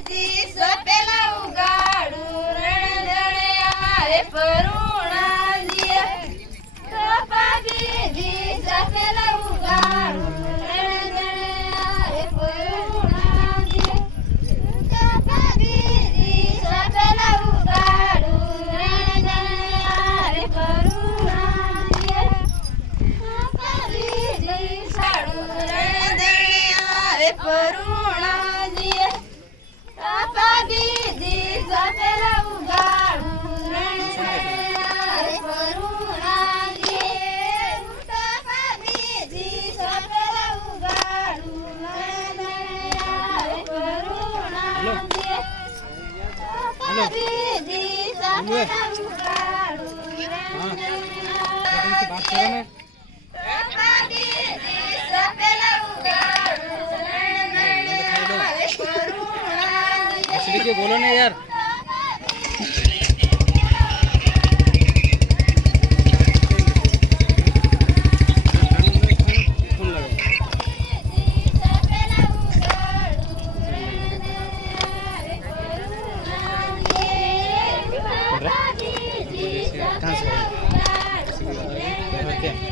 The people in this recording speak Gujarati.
બીજી સપેલા ઉગાડું રણધણે આવે પરુણાજીએ કપા બીજી સપેલા ઉગાડું રણધણે આવે પરુણાજીએ કપા બીજી સપેલા ઉગાડું રણધણે આવે પરુણાજીએ કપા બીજી સાડું રણધણે આવે પરુણાજીએ કપા બીજી સપેલા ઉગાડું રણધણે આવે પરુણાજીએ કપા બીજી સપેલા ઉગાડું રણધણે આવે પરુણાજીએ કપા બીજી સપેલા ઉગાડું के बोलो ना यार कहाँ से